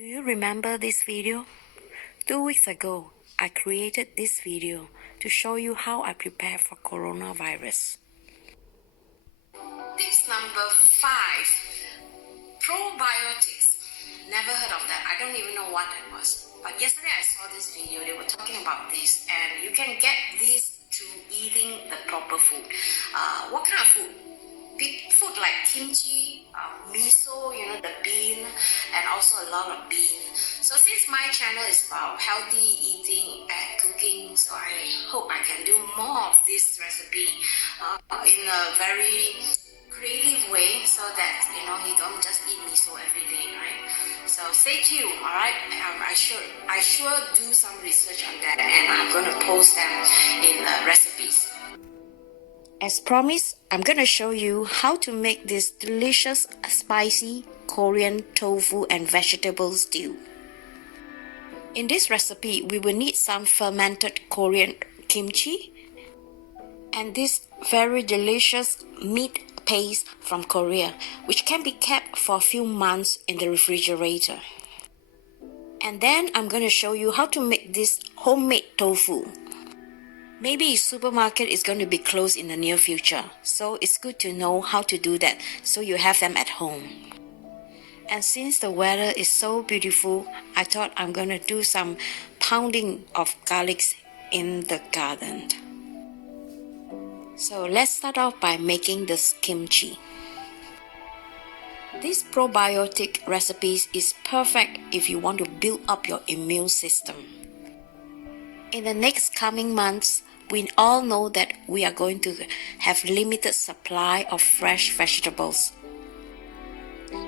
Do you remember this video? 2 weeks ago, I created this video to show you how I prepare for coronavirus. Tips number 5, probiotics. Never heard of that. I don't even know what that was. But yesterday I saw this video, they were talking about this, and you can get this through eating the proper food. What kind of food? Food like kimchi, miso, the bean, and also a lot of bean. So since my channel is about healthy eating and cooking, so I hope I can do more of this recipe in a very creative way, so that you don't just eat miso every day, right? So stay tuned, all right? I sure do some research on that, and I'm gonna post them in recipes. As promised, I'm gonna show you how to make this delicious spicy Korean tofu and vegetable stew. In this recipe, we will need some fermented Korean kimchi and this very delicious meat paste from Korea, which can be kept for a few months in the refrigerator. And then I'm gonna show you how to make this homemade tofu. Maybe a supermarket is going to be closed in the near future, so it's good to know how to do that so you have them at home. And since the weather is so beautiful, I thought I'm going to do some pounding of garlics in the garden. So let's start off by making this kimchi. This probiotic recipe is perfect if you want to build up your immune system. In the next coming months, we all know that we are going to have limited supply of fresh vegetables.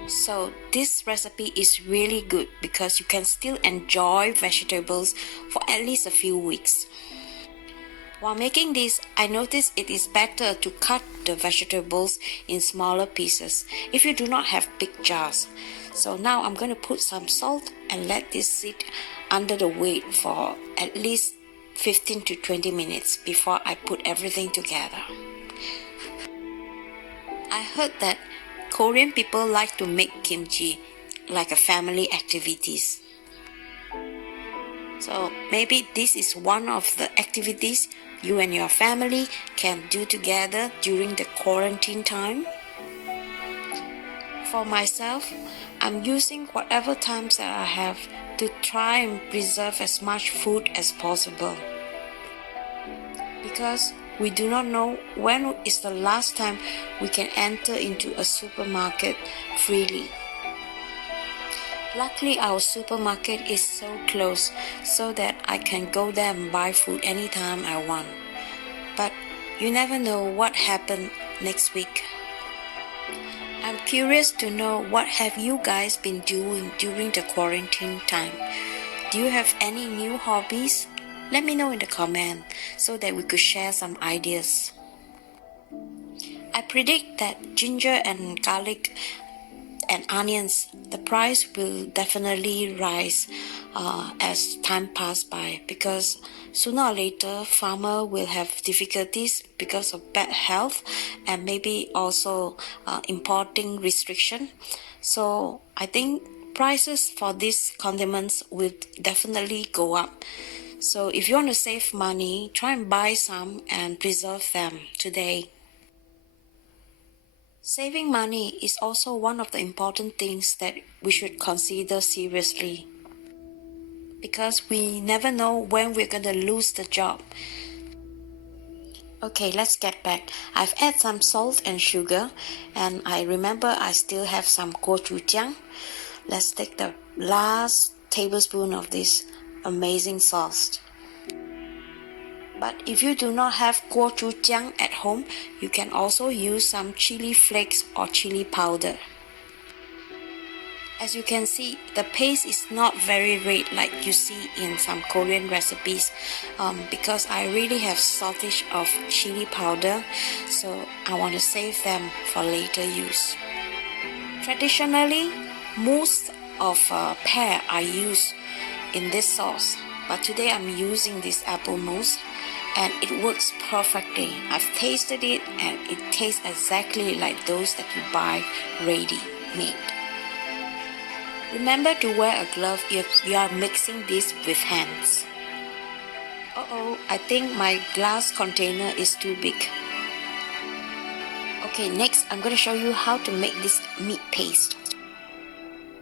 So this recipe is really good because you can still enjoy vegetables for at least a few weeks. While making this, I noticed it is better to cut the vegetables in smaller pieces if you do not have big jars. So now I'm going to put some salt and let this sit under the weight for at least 15 to 20 minutes before I put everything together. I heard that Korean people like to make kimchi like a family activities. So maybe this is one of the activities you and your family can do together during the quarantine time. For myself, I'm using whatever times that I have to try and preserve as much food as possible. Because we do not know when is the last time we can enter into a supermarket freely. Luckily, our supermarket is so close so that I can go there and buy food anytime I want. But you never know what happened next week. I'm curious to know what have you guys been doing during the quarantine time. Do you have any new hobbies? Let me know in the comment so that we could share some ideas. I predict that ginger and garlic and onions, the price will definitely rise as time passes by, because sooner or later farmer will have difficulties because of bad health and maybe also importing restriction. So I think prices for these condiments will definitely go up. So if you want to save money, try and buy some and preserve them today. Saving money is also one of the important things that we should consider seriously, because we never know when we're going to lose the job. Okay, let's get back. I've added some salt and sugar, and I remember I still have some gochujang. Let's take the last tablespoon of this amazing sauce. But if you do not have gochujang at home, you can also use some chili flakes or chili powder. As you can see, the paste is not very red like you see in some Korean recipes, because I really have shortage of chili powder, so I want to save them for later use. Traditionally, most of pear are used in this sauce, but today I'm using this apple mousse, and it works perfectly. I've tasted it and it tastes exactly like those that you buy ready made. Remember to wear a glove if you are mixing this with hands. Uh-oh, I think my glass container is too big. Okay, next I'm going to show you how to make this meat paste.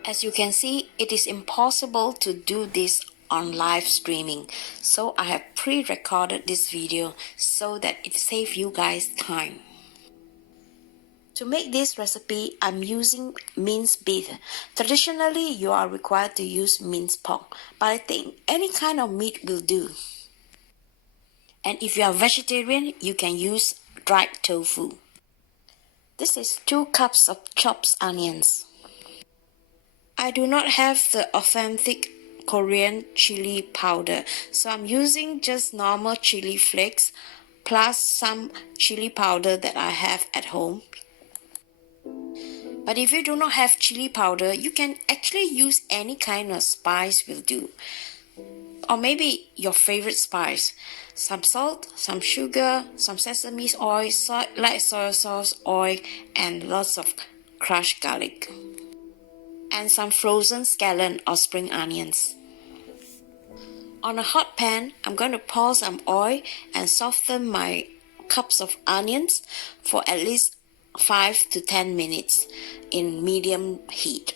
As you can see, it is impossible to do this on live streaming, so I have pre-recorded this video so that it saves you guys time. To make this recipe, I'm using minced beef. Traditionally, you are required to use minced pork, but I think any kind of meat will do. And if you are vegetarian, you can use dried tofu. This is 2 cups of chopped onions. I do not have the authentic Korean chili powder, so I'm using just normal chili flakes plus some chili powder that I have at home. But if you do not have chili powder, you can actually use any kind of spice will do. Or maybe your favorite spice. Some salt, some sugar, some sesame oil, light soy sauce, oil, and lots of crushed garlic. And some frozen scallion or spring onions. On a hot pan, I'm going to pour some oil and soften my cups of onions for at least 5 to 10 minutes in medium heat.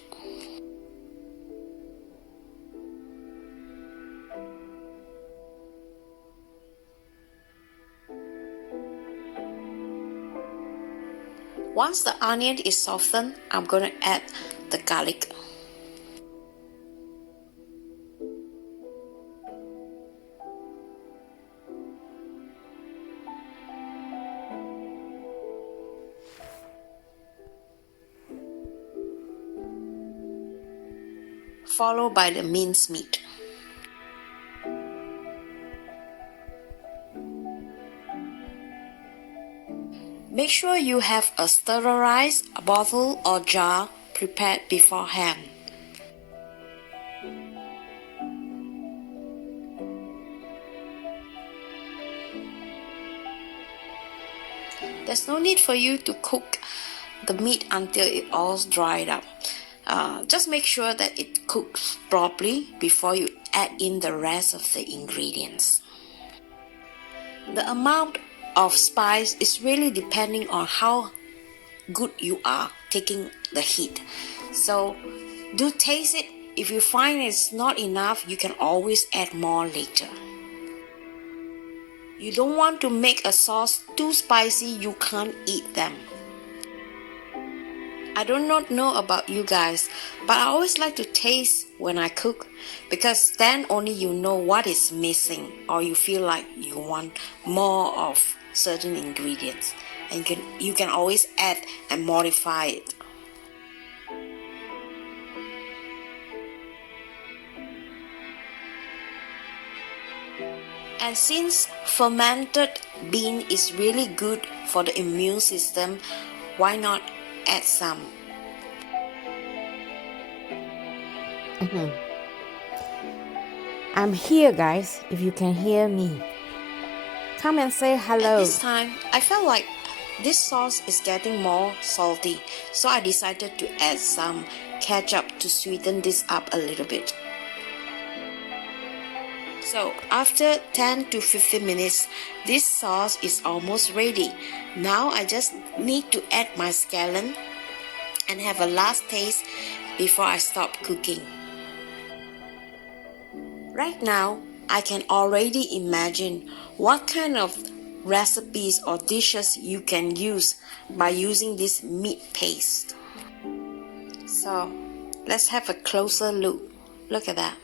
Once the onion is softened, I'm going to add the garlic. Followed by the minced meat. Make sure you have a sterilized bottle or jar prepared beforehand. There's no need for you to cook the meat until it all dried up. Just make sure that it cooks properly before you add in the rest of the ingredients. The amount of spice is really depending on how good you are taking the heat. So do taste it. If you find it's not enough, you can always add more later. You don't want to make a sauce too spicy you can't eat them. I do not know about you guys, but I always like to taste when I cook, because then only you know what is missing, or you feel like you want more of certain ingredients, and you can always add and modify it. And since fermented bean is really good for the immune system, why not add some? I'm here, guys, if you can hear me. Come and say hello. At this time, I felt like this sauce is getting more salty, so I decided to add some ketchup to sweeten this up a little bit. So after 10 to 15 minutes, this sauce is almost ready. Now I just need to add my scallion and have a last taste before I stop cooking. Right now, I can already imagine what kind of recipes or dishes you can use by using this meat paste. So let's have a closer look. Look at that.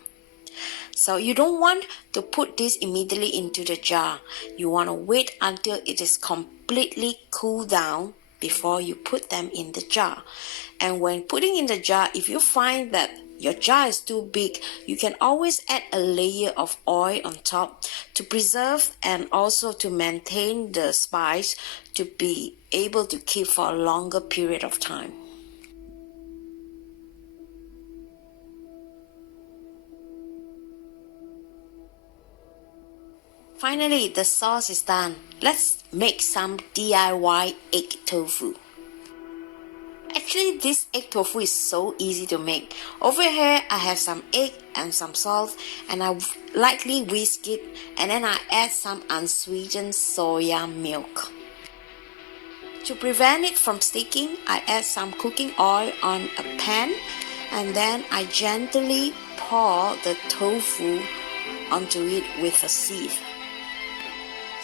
So you don't want to put this immediately into the jar. You want to wait until it is completely cooled down before you put them in the jar. And when putting in the jar, if you find that your jar is too big, you can always add a layer of oil on top to preserve and also to maintain the spice to be able to keep for a longer period of time. Finally, the sauce is done. Let's make some DIY egg tofu. Actually, this egg tofu is so easy to make. Over here, I have some egg and some salt, and I lightly whisk it, and then I add some unsweetened soya milk. To prevent it from sticking, I add some cooking oil on a pan, and then I gently pour the tofu onto it with a sieve.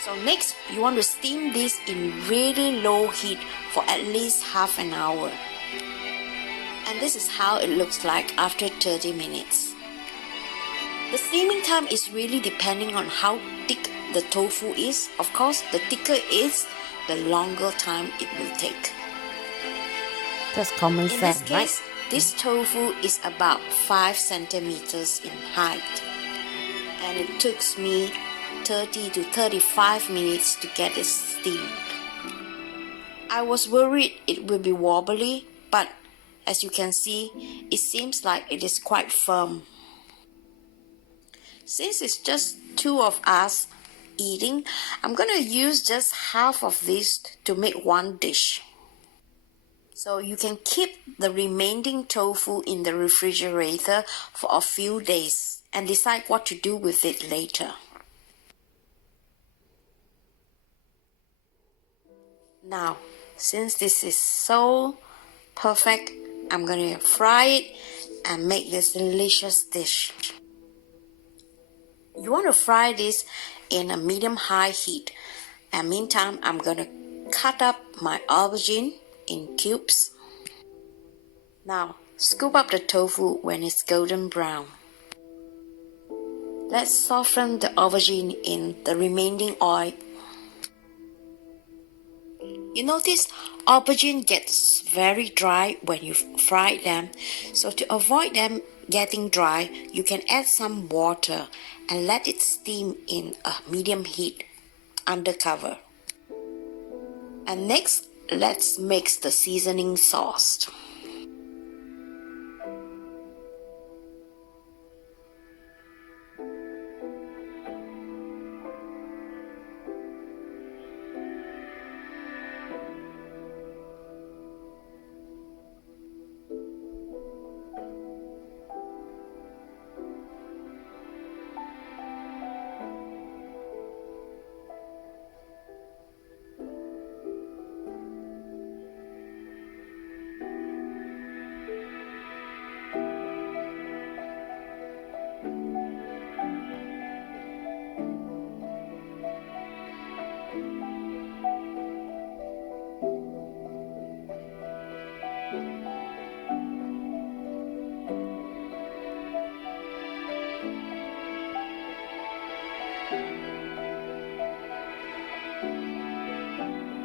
So next, you want to steam this in really low heat for at least half an hour. And this is how it looks like after 30 minutes. The steaming time is really depending on how thick the tofu is. Of course, the thicker it is, the longer time it will take. That's common In sense, this right? case, this tofu is about 5 centimeters in height. And it took me 30 to 35 minutes to get it steamed. I was worried it would be wobbly, but as you can see, it seems like it is quite firm. Since it's just two of us eating, I'm gonna use just half of this to make one dish. So you can keep the remaining tofu in the refrigerator for a few days and decide what to do with it later. Now, since this is so perfect, I'm going to fry it and make this delicious dish. You want to fry this in a medium-high heat. And meantime, I'm going to cut up my aubergine in cubes. Now, scoop up the tofu when it's golden brown. Let's soften the aubergine in the remaining oil. You notice aubergine gets very dry when you fry them, so to avoid them getting dry, you can add some water and let it steam in a medium heat under cover. And next, let's mix the seasoning sauce.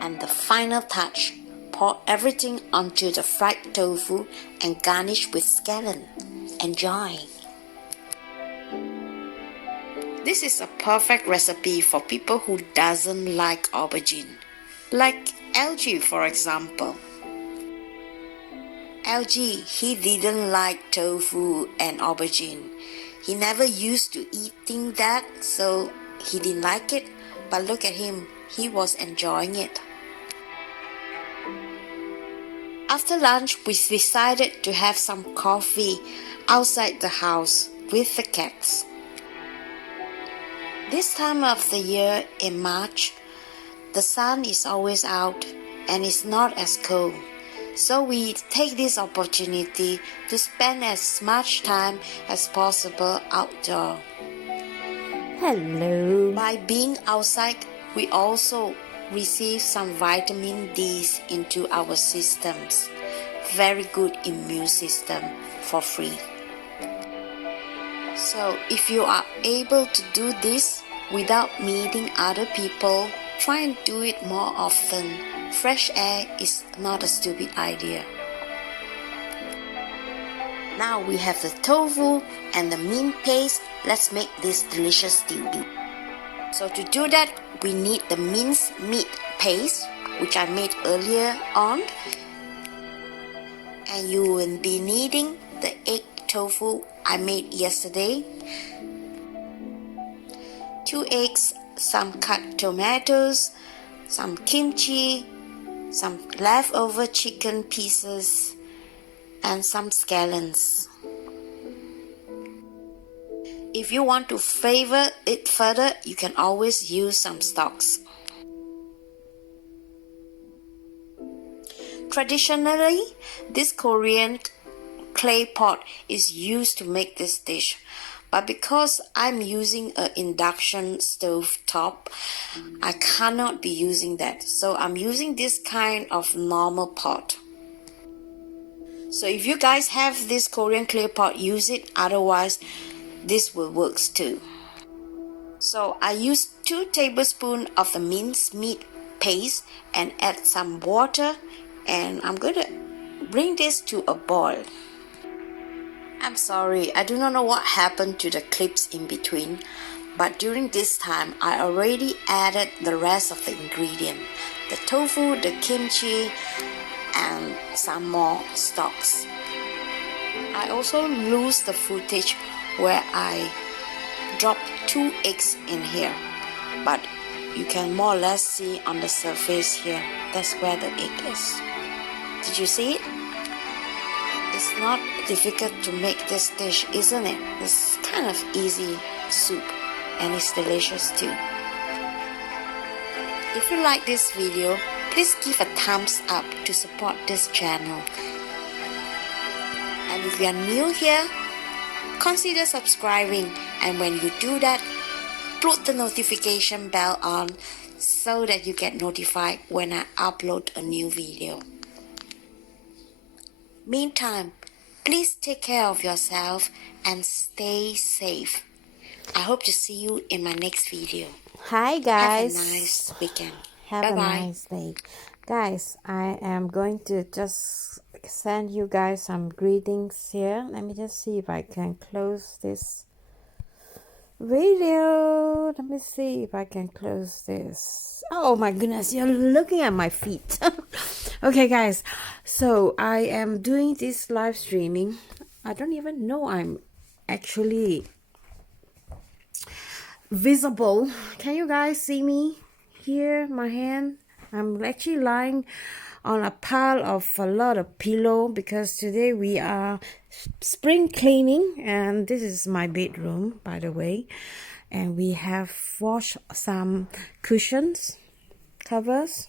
And the final touch, pour everything onto the fried tofu and garnish with scallion. Enjoy! This is a perfect recipe for people who doesn't like aubergine, like LG for example. LG, he didn't like tofu and aubergine. He never used to eating that, so he didn't like it, but look at him, he was enjoying it. After lunch, we decided to have some coffee outside the house with the cats. This time of the year in March, the sun is always out and it's not as cold. So we take this opportunity to spend as much time as possible outdoor. Hello. By being outside, we also receive some vitamin D into our systems. Very good immune system for free. So if you are able to do this without meeting other people, try and do it more often. Fresh air is not a stupid idea. Now we have the tofu and the mint paste. Let's make this delicious stew. So to do that, we need the minced meat paste, which I made earlier on. And you will be needing the egg tofu I made yesterday, 2 eggs, some cut tomatoes, some kimchi, some leftover chicken pieces, and some scallions. If you want to flavor it further, you can always use some stalks. Traditionally, this Korean clay pot is used to make this dish, but because I'm using an induction stove top, I cannot be using that, so I'm using this kind of normal pot. So if you guys have this Korean clay pot, use it, otherwise this will work too. So I use 2 tablespoons of the minced meat paste and add some water, and I'm going to bring this to a boil. I'm sorry, I do not know what happened to the clips in between, but during this time I already added the rest of the ingredient, the tofu, the kimchi, and some more stocks. I also lose the footage where I dropped 2 eggs in here, but you can more or less see on the surface here, that's where the egg is. Did you see it? It's not difficult to make this dish, isn't it? It's kind of easy soup, and it's delicious too. If you like this video, please give a thumbs up to support this channel. And if you are new here, consider subscribing, and when you do that, put the notification bell on so that you get notified when I upload a new video. Meantime, please take care of yourself and stay safe. I hope to see you in my next video. Hi guys. Have a nice weekend. Have Bye-bye. a nice day. Guys, I am going to just send you guys some greetings here. Let me just see if I can close this video. Let me see if I can close this. Oh my goodness, you're looking at my feet. Okay guys, so I am doing this live streaming. I don't even know I'm actually visible. Can you guys see me here? My hand, I'm actually lying on a pile of a lot of pillow because today we are spring cleaning, and this is my bedroom, by the way, and we have washed some cushions, covers,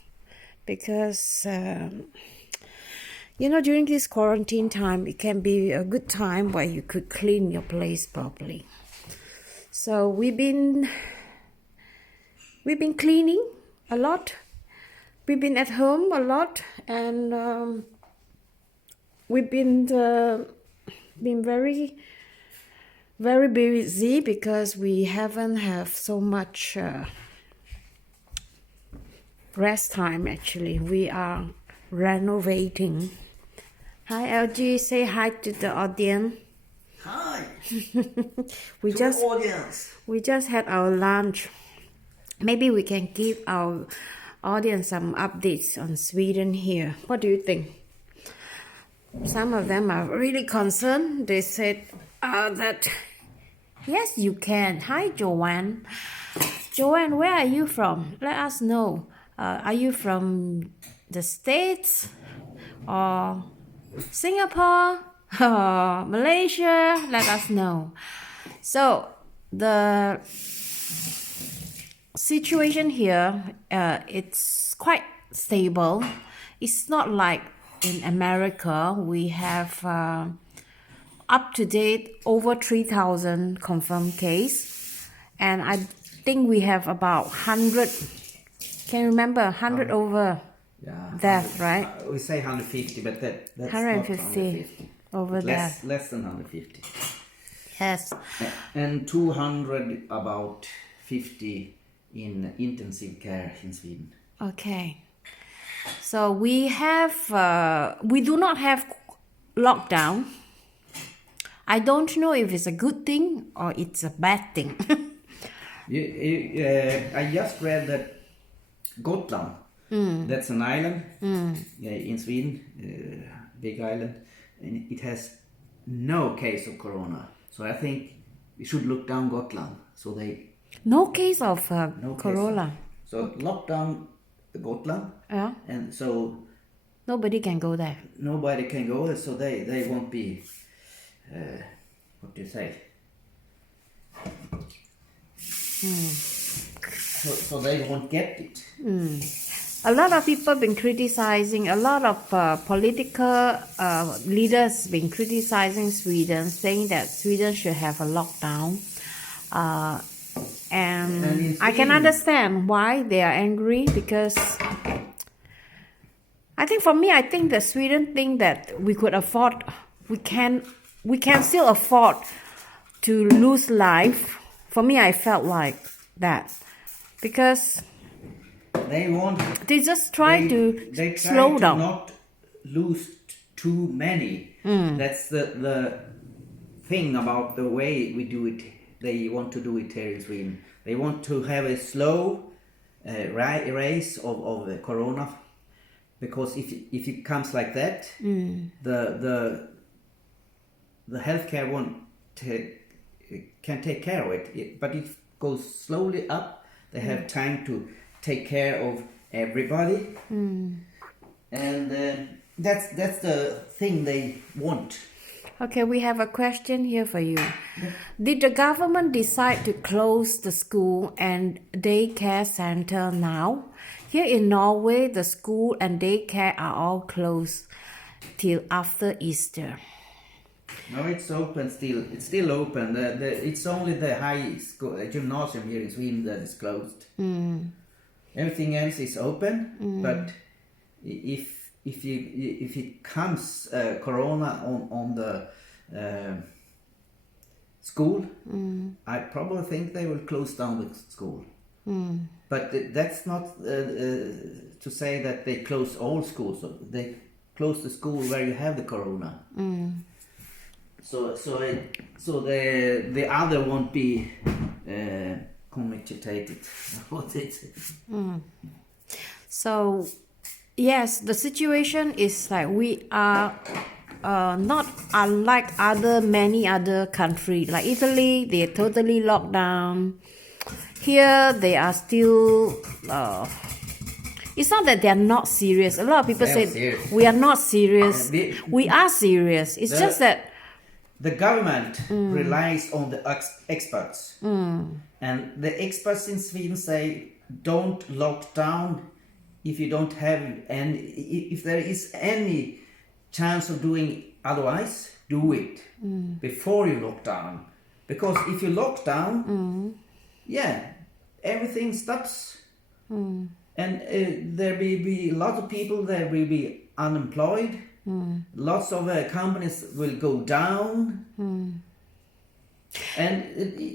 because you know, during this quarantine time it can be a good time where you could clean your place properly. So we've been cleaning a lot. We've been at home a lot, and we've been very busy because we haven't have so much rest time. Actually, we are renovating. Hi LG, say hi to the audience. Hi we to just the audience. We just had our lunch. Maybe we can give our audience some updates on Sweden here. What do you think? Some of them are really concerned. They said that yes, you can. Hi Joanne. Joanne, where are you from? Let us know. Are you from the States or Singapore or Malaysia? Let us know. So the situation here, it's quite stable. It's not like in America. We have up to date over 3,000 confirmed case, and I think we have about 100. Can you remember 100 over death, right? We say 150, but that's 150 not 150. over death. Less than 150. Yes. And 200, about 50 in intensive care in Sweden. Okay. So we have, we do not have lockdown. I don't know if it's a good thing or it's a bad thing. I just read that Gotland, that's an island in Sweden, big island, and it has no case of corona. So I think we should look down Gotland. So they No case of no case corona. So lockdown Gotland, Yeah. and so Nobody can go there. nobody can go there, so they won't be, what do you say? So they won't get it. A lot of people been criticizing, a lot of political leaders been criticizing Sweden, saying that Sweden should have a lockdown. And in I can Sweden- understand why they are angry, because I think for me, I think that Sweden think that we could afford, we can still afford to lose life. For me, I felt like that, because They want. they just try to they try slow to down. not lose too many. That's the thing about the way we do it. They want to do it here in Sweden. They want to have a slow race of the corona, because if it comes like that, the healthcare won't can take care of it. But it goes slowly up. They have time to take care of everybody, and that's the thing they want. Okay, we have a question here for you. Did the government decide to close the school and daycare center now? Here in Norway, the school and daycare are all closed till after Easter. No, it's open still. It's still open. It's only the high school, gymnasium here in Sweden that is closed. Everything else is open. But if it comes corona on the school, I probably think they will close down the school. But that's not to say that they close all schools. So they close the school where you have the corona. So the other won't be communicated. What is it? So, yes, the situation is like we are not unlike many other countries. Like Italy, they are totally locked down. Here, they are still. It's not that they are not serious. A lot of people They say are serious. we are not serious. We are serious. It's just that. The government relies on the experts, and the experts in Sweden say don't lock down if you don't have any. If there is any chance of doing otherwise, do it before you lock down. Because if you lock down, everything stops, and there will be a lot of people. There will be unemployed. Lots of companies will go down, and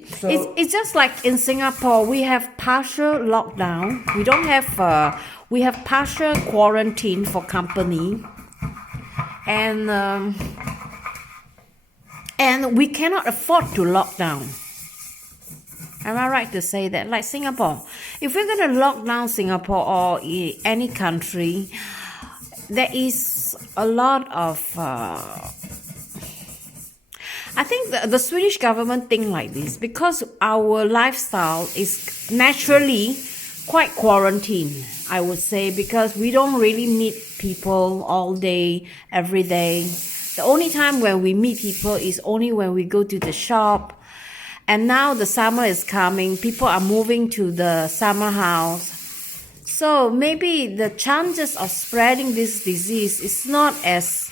so It's just like in Singapore, we have partial lockdown. We don't have we have partial quarantine for company, and we cannot afford to lock down. Am I right to say that? Like Singapore, if we're going to lock down Singapore or any country, there is a lot of. I think the Swedish government think like this because our lifestyle is naturally quite quarantined, I would say, because we don't really meet people all day, every day. The only time when we meet people is only when we go to the shop. And now the summer is coming, people are moving to the summer house. So maybe the chances of spreading this disease is not as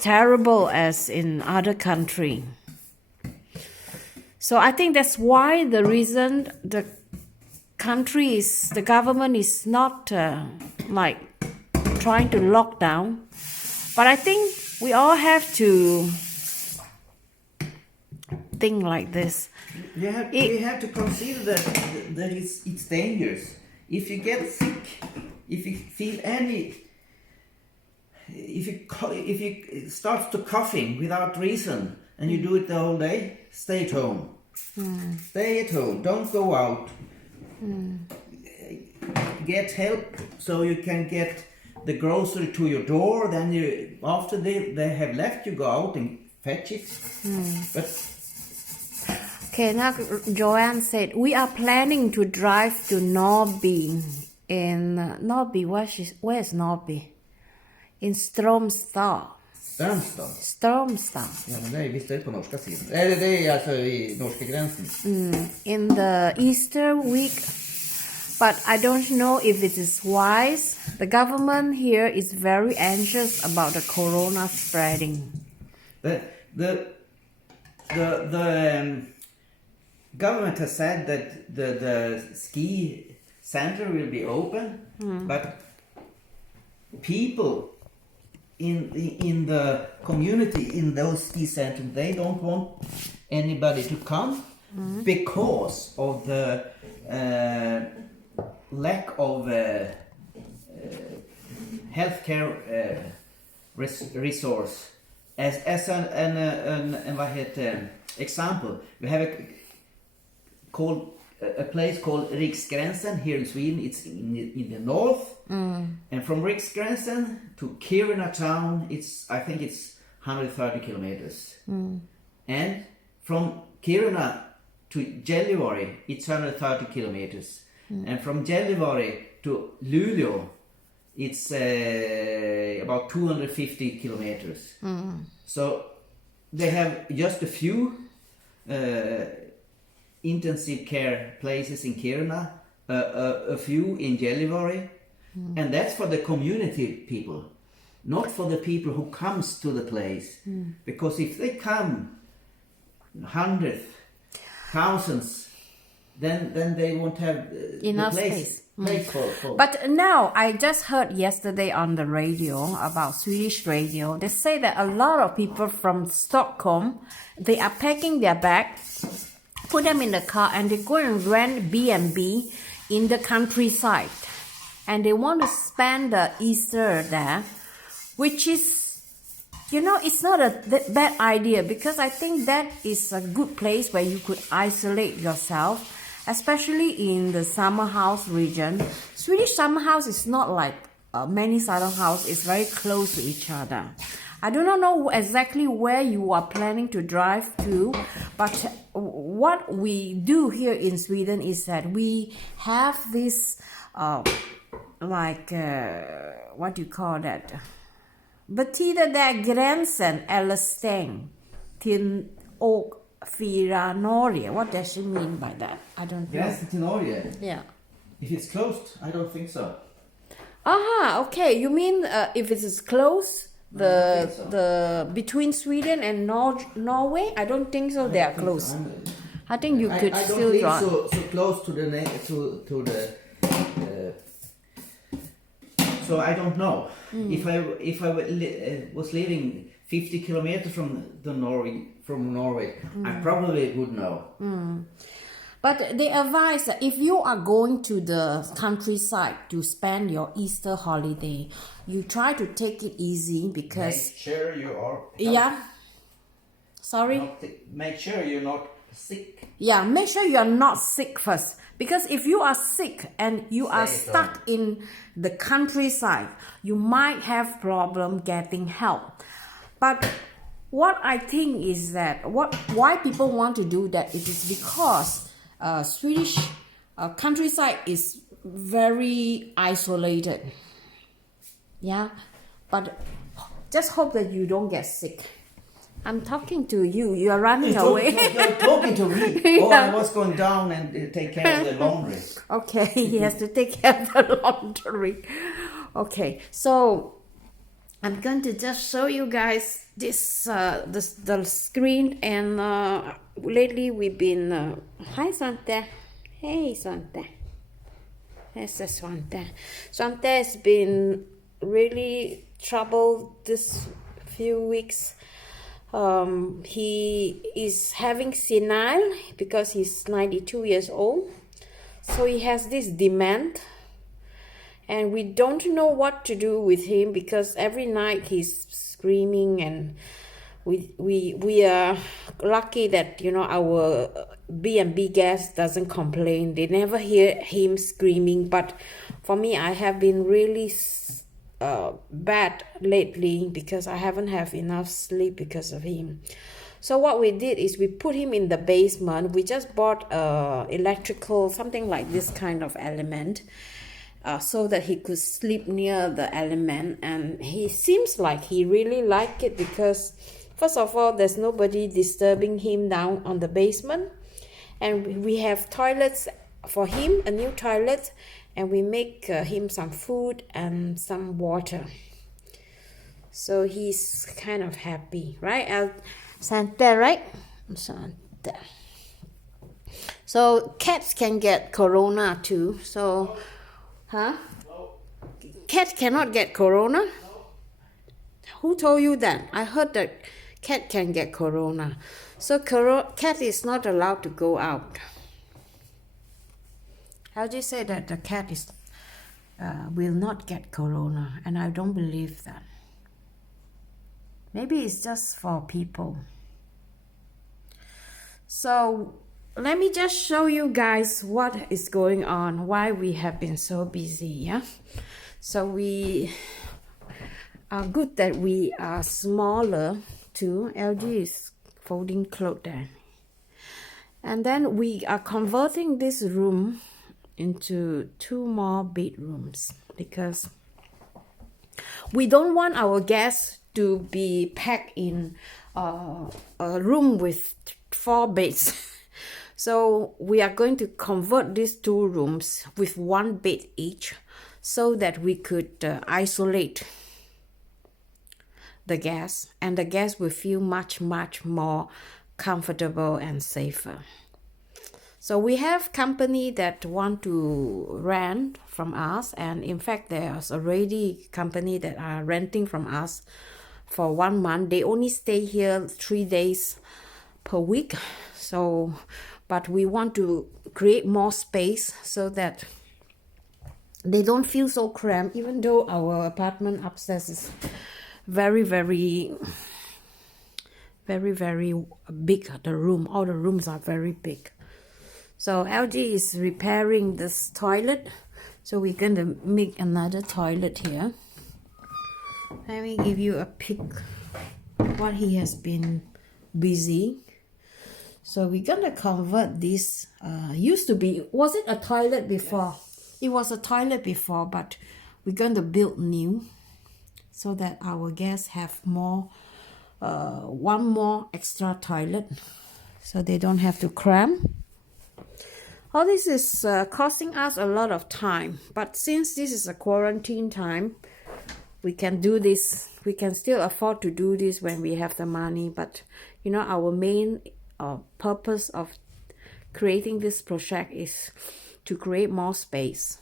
terrible as in other country. So I think that's why the reason the government is not like trying to lock down. But I think we all have to think like this. you have to consider that it's dangerous. If you get sick, if you feel if you start to coughing without reason and you do it the whole day, stay at home. Stay at home. Don't go out. Get help so you can get the grocery to your door. Then after they have left, you go out and fetch it. But Okay, now Joanne said, we are planning to drive to Norrby in Norrby. Where is Norrby? In Strömstad. Strömstad? Strömstad. Ja, men det är visst på norska sidan. Det är alltså i norska gränsen. In the Easter week. But I don't know if it is wise. The government here is very anxious about the corona spreading. The government has said that the ski center will be open, but people in the community in those ski centers, they don't want anybody to come because of the lack of healthcare resource. As an vad heter example, we have a place called Riksgränsen here in Sweden. It's in the north, and from Riksgränsen to Kiruna town, I think it's 130 kilometers, and from Kiruna to Gällivare, it's 130 kilometers, and from Gällivare to Luleå, it's about 250 kilometers. So they have just a few intensive care places in Kiruna, a few in Gällivare, and that's for the community people, not for the people who comes to the place. Because if they come hundreds, thousands, then they won't have Enough the space. place for. But now, I just heard yesterday on the radio, about Swedish radio, they say that a lot of people from Stockholm, they are packing their bags, put them in the car, and they go and rent B&B in the countryside. And they want to spend the Easter there, which is, it's not a bad idea, because I think that is a good place where you could isolate yourself, especially in the summer house region. Swedish summer house is not like many southern house. It's very close to each other. I do not know exactly where you are planning to drive to, but what we do here in Sweden is that we have this what do you call that? Betyder det gränsen eller stäng till och fira Norge? What does she mean by that? I don't know. Gränsen till Norge? Yeah. If it's closed, I don't think so. Aha, okay. You mean if it is close, I don't think so. the between Sweden and Norway? I don't think so. They are close. I think you could I still don't drive. live so close to the so I don't know. If I was living 50 kilometers from Norway, I probably would know. But they advise that if you are going to the countryside to spend your Easter holiday, you try to take it easy because Make sure you are. yeah. Sorry. Make sure you're not sick. Yeah, make sure you are not sick first. Because if you are sick and you are Stay at stuck in the countryside, you might have problem getting help. But what I think is that why people want to do that, it is because Swedish countryside is very isolated. Yeah, but just hope that you don't get sick. I'm talking to you. You are running away. You're talking to me. Oh, I was going down and take care of the laundry. Okay, he has to take care of the laundry. Okay, so I'm going to just show you guys this the screen, and lately we've been hi Svante. Hey Svante. This is Svante. Svante has been really troubled this few weeks. He is having senile because he's 92 years old. So he has this demand, and we don't know what to do with him because every night he's screaming, and we are lucky that our B&B guest doesn't complain. They never hear him screaming, but for me, I have been really bad lately because I haven't have enough sleep because of him. So what we did is we put him in the basement. We just bought electrical, something like this kind of element. so that he could sleep near the element, and he seems like he really liked it because first of all there's nobody disturbing him down on the basement, and we have toilets for him, a new toilet, and we make him some food and some water, so he's kind of happy, right? Santa, right? Santa. So cats can get corona too. So, cat cannot get corona? Who told you that? I heard that cat can get corona. So cat is not allowed to go out. How do you say that the cat is will not get corona? And I don't believe that. Maybe it's just for people. So let me just show you guys what is going on, why we have been so busy, yeah? So we are good that we are smaller too. LG is folding clothes there. And then we are converting this room into 2 more bedrooms because we don't want our guests to be packed in a room with 4 beds. So we are going to convert these 2 rooms with 1 bed each so that we could isolate the guests, and the guests will feel much more comfortable and safer. So we have company that want to rent from us, and in fact there's already company that are renting from us for 1 month. They only stay here 3 days per week. So but we want to create more space so that they don't feel so cramped, even though our apartment upstairs is very big. The room, all the rooms are very big. So LG is repairing this toilet, so we're going to make another toilet here. Let me give you a peek what he has been busy. So we're gonna convert this. Used to be, was it a toilet before? Yes. It was a toilet before, but we're going to build new so that our guests have more, 1 more extra toilet, so they don't have to cram. All this is costing us a lot of time, but since this is a quarantine time, we can do this. We can still afford to do this when we have the money, but you know, our main purpose of creating this project is to create more space.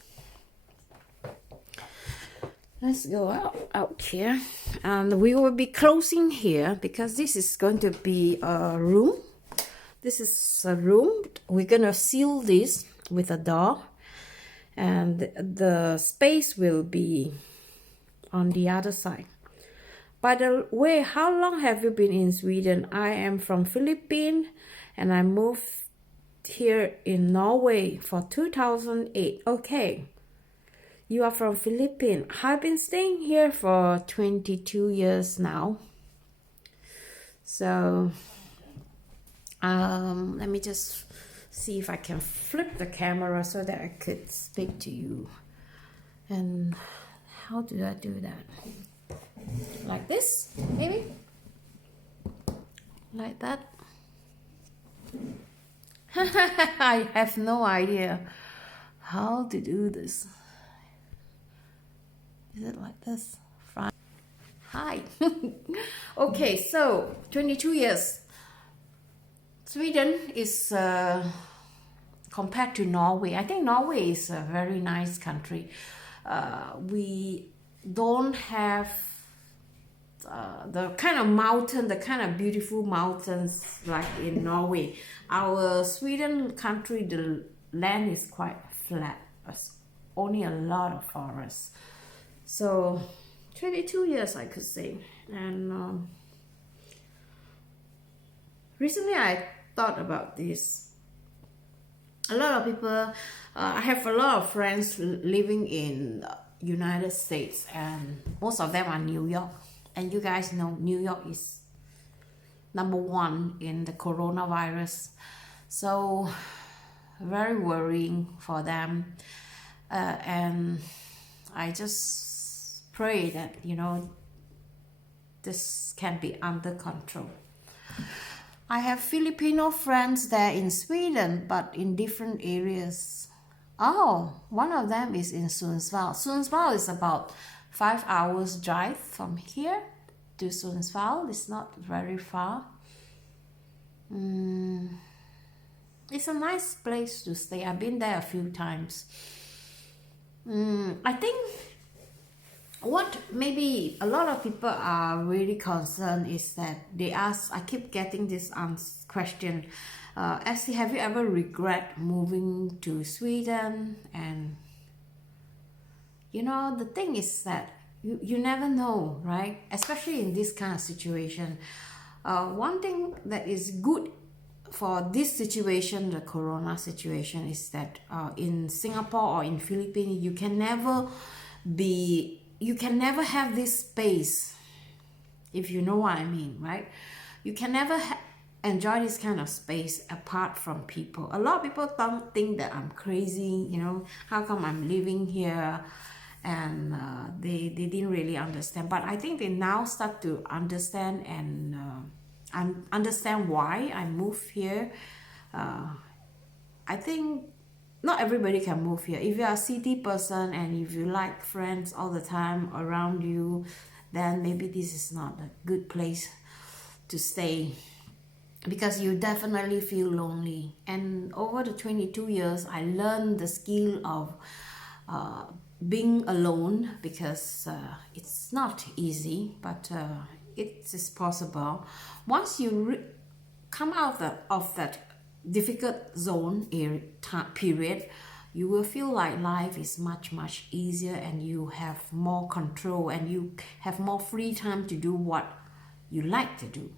Let's go out here, and we will be closing here because this is going to be a room. This is a room. We're gonna seal this with a door, and the space will be on the other side. By the way, how long have you been in Sweden? I am from Philippines, and I moved here in Norway for 2008. Okay, you are from Philippines. I've been staying here for 22 years now. So let me just see if I can flip the camera so that I could speak to you. And how do I do that? Like this, maybe? Like that? I have no idea how to do this. Is it like this? Hi. Okay, so 22 years. Sweden is compared to Norway. I think Norway is a very nice country. We don't have the kind of mountain, the kind of beautiful mountains like in Norway. Our Sweden country, the land is quite flat. There's only a lot of forests. So 22 years, I could say. And recently I thought about this. A lot of people, I have a lot of friends living in United States, and most of them are New York. And you guys know New York is #1 in the coronavirus. So very worrying for them. and I just pray that, you know, this can be under control. I have Filipino friends there in Sweden, but in different areas. Oh, one of them is in Sundsvall. Sundsvall is about 5 hours drive from here to Sundsvall. It's not very far. It's a nice place to stay. I've been there a few times. I think what maybe a lot of people are really concerned is that they ask, I keep getting this question, Esty, have you ever regret moving to Sweden? And you know, the thing is that you never know, right? Especially in this kind of situation. One thing that is good for this situation, the corona situation, is that in Singapore or in Philippines, you can never have this space, if you know what I mean, right? You can never enjoy this kind of space apart from people. A lot of people don't think that I'm crazy, you know, how come I'm living here? And they didn't really understand. But I think they now start to understand and understand why I moved here. I think not everybody can move here. If you're a city person and if you like friends all the time around you, then maybe this is not a good place to stay, because you definitely feel lonely. And over the 22 years, I learned the skill of being alone, because it's not easy, but it is possible. Once you come out of that difficult zone period, you will feel like life is much easier, and you have more control, and you have more free time to do what you like to do.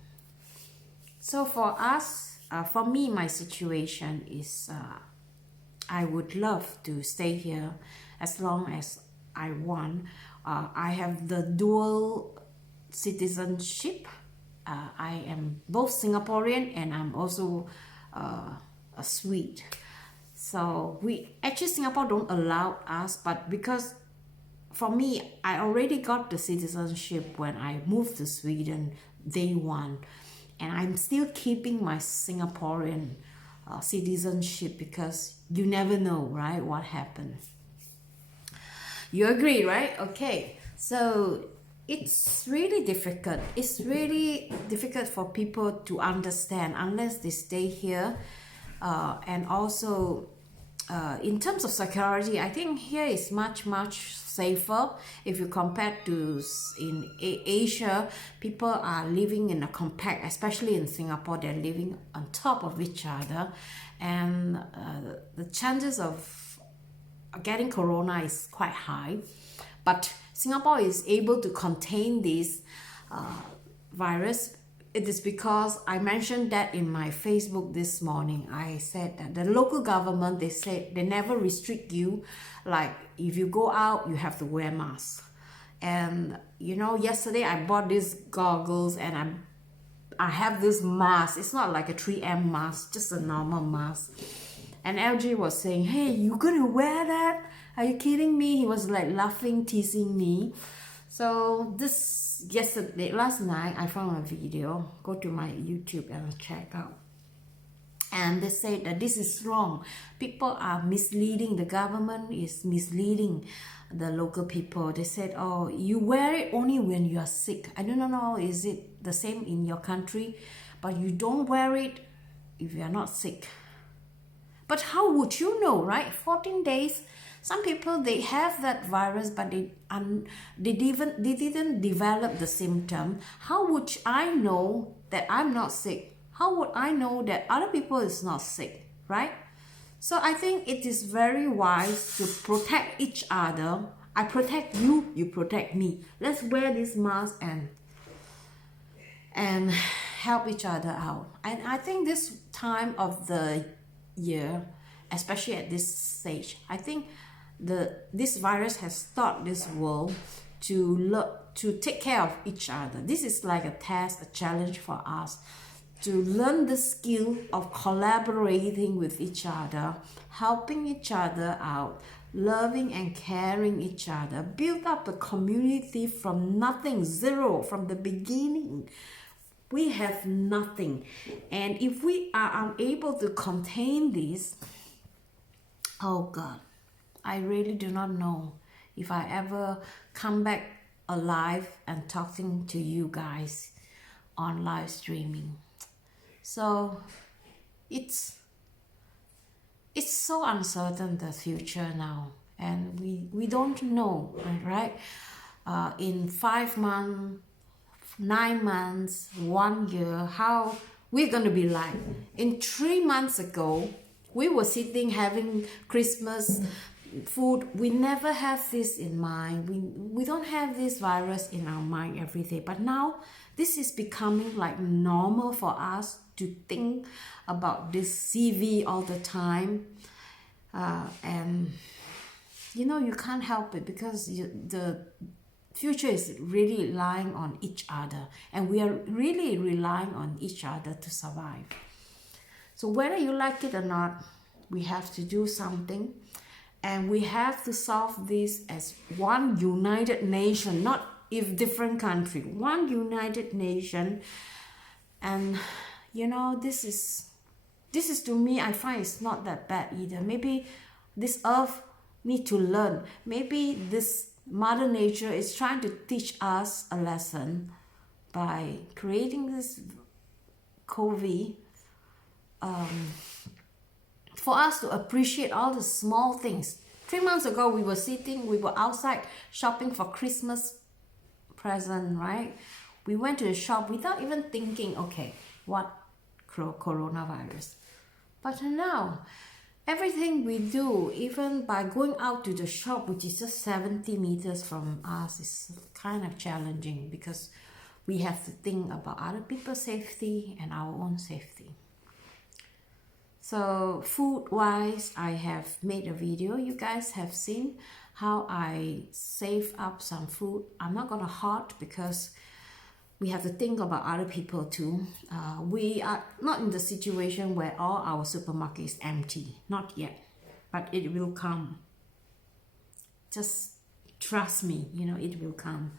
So for us, for me, my situation is I would love to stay here as long as I want. I have the dual citizenship. I am both Singaporean and I'm also a Swede. So Singapore don't allow us, but because for me, I already got the citizenship when I moved to Sweden day one, and I'm still keeping my Singaporean citizenship, because you never know, right, what happens. You agree, right? Okay, so it's really difficult. It's really difficult for people to understand unless they stay here. And also, in terms of security, I think here is much safer if you compare to in Asia. People are living in a compact, especially in Singapore, they're living on top of each other, and the chances of getting corona is quite high. But Singapore is able to contain this virus. It is because I mentioned that in my Facebook this morning. I said that the local government, they said they never restrict you. Like if you go out, you have to wear masks. And you know, yesterday I bought these goggles and I have this mask. It's not like a 3M mask, just a normal mask. And LG was saying, hey, you gonna wear that? Are you kidding me? He was like laughing, teasing me. So last night, I found a video. Go to my YouTube and check out. And they said that this is wrong. People are misleading. The government is misleading the local people. They said, oh, you wear it only when you are sick. I don't know, is it the same in your country? But you don't wear it if you are not sick. But how would you know, right? 14 days. Some people, they have that virus, but they didn't develop the symptom. How would I know that I'm not sick? How would I know that other people is not sick, right? So I think it is very wise to protect each other. I protect you, you protect me. Let's wear this mask and help each other out. And I think this time of the year, especially at this stage, I think this virus has taught this world to take care of each other. This is like a test, a challenge for us to learn the skill of collaborating with each other, helping each other out, loving and caring each other, build up the community from nothing, zero, from the beginning. We have nothing. And if we are unable to contain this, oh God, I really do not know if I ever come back alive and talking to you guys on live streaming. So it's so uncertain, the future now, and we don't know, right? In 5 months, 9 months, 1 year, how we're going to be like. In 3 months ago, we were sitting having Christmas food. We never have this in mind. We don't have this virus in our mind every day. But now this is becoming like normal for us to think about this CV all the time. And you know, you can't help it, because the future is really relying on each other, and we are really relying on each other to survive. So whether you like it or not, we have to do something, and we have to solve this as one united nation, not if different country, one united nation. And you know, this is to me, I find it's not that bad either. Maybe this earth need to learn. Maybe this Mother Nature is trying to teach us a lesson by creating this COVID, for us to appreciate all the small things. 3 months ago, we were outside shopping for Christmas present, right? We went to the shop without even thinking, okay, what coronavirus? But now, everything we do, even by going out to the shop, which is just 70 meters from us, is kind of challenging, because we have to think about other people's safety and our own safety. So food-wise, I have made a video. You guys have seen how I save up some food. I'm not gonna hoard, because we have to think about other people too. We are not in the situation where all our supermarket is empty, not yet, but it will come. Just trust me, you know, it will come.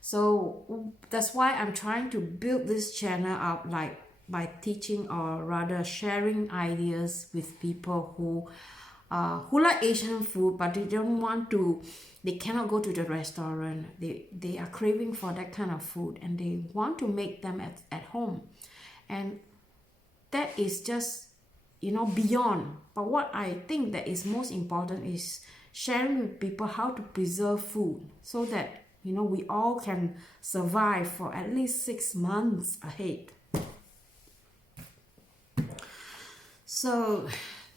So that's why I'm trying to build this channel up, like by teaching, or rather sharing ideas with people who like Asian food, but they cannot go to the restaurant. They are craving for that kind of food, and they want to make them at home. And that is just, you know, beyond. But what I think that is most important is sharing with people how to preserve food, so that, you know, we all can survive for at least 6 months ahead. So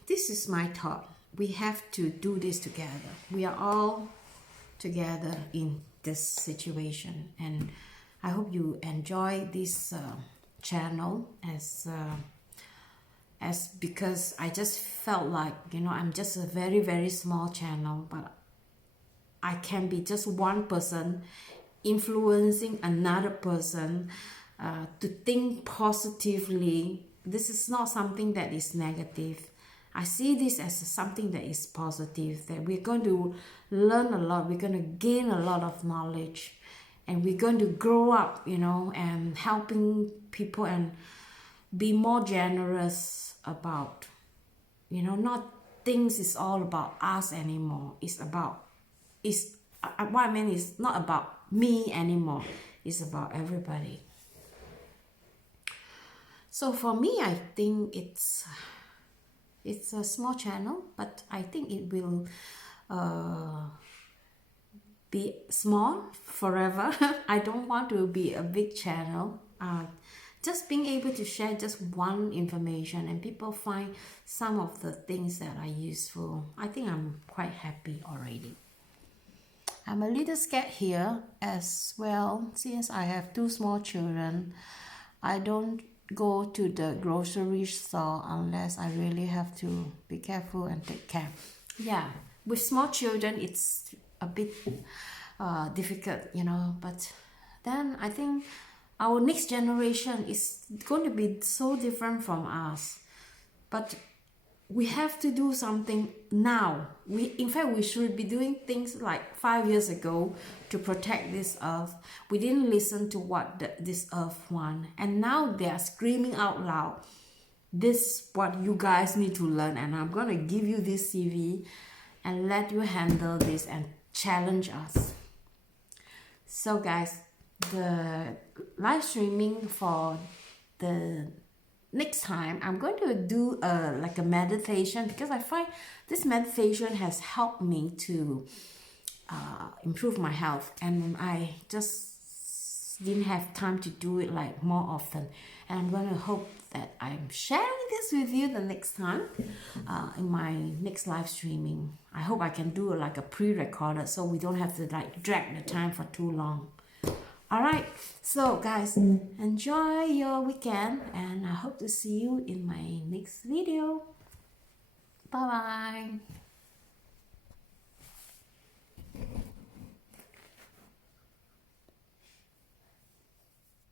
this is my thought. We have to do this together. We are all together in this situation, and I hope you enjoy this channel as because I just felt like, you know, I'm just a very, very small channel, but I can be just one person influencing another person to think positively. This is not something that is negative. I see this as something that is positive, that we're going to learn a lot, we're going to gain a lot of knowledge, and we're going to grow up, you know, and helping people and be more generous about, you know, not things is all about us anymore. What I mean is not about me anymore. It's about everybody. So for me, I think it's a small channel, but I think it will be small forever. I don't want to be a big channel. Just being able to share just one information and people find some of the things that are useful, I think I'm quite happy already. I'm a little scared here as well, since I have 2 small children. I don't go to the grocery store unless I really have to be careful and take care. Yeah, with small children it's a bit difficult, you know, but then I think our next generation is going to be so different from us. But we have to do something now. In fact, we should be doing things like 5 years ago to protect this earth. We didn't listen to what this earth want, and now they are screaming out loud. This is what you guys need to learn, and I'm gonna give you this CV and let you handle this and challenge us. So guys, the live streaming for the next time, I'm going to do like a meditation, because I find this meditation has helped me to improve my health, and I just didn't have time to do it like more often. And I'm going to hope that I'm sharing this with you the next time in my next live streaming. I hope I can do like a pre-recorded, so we don't have to like drag the time for too long. Alright, so guys, enjoy your weekend, and I hope to see you in my next video. Bye bye.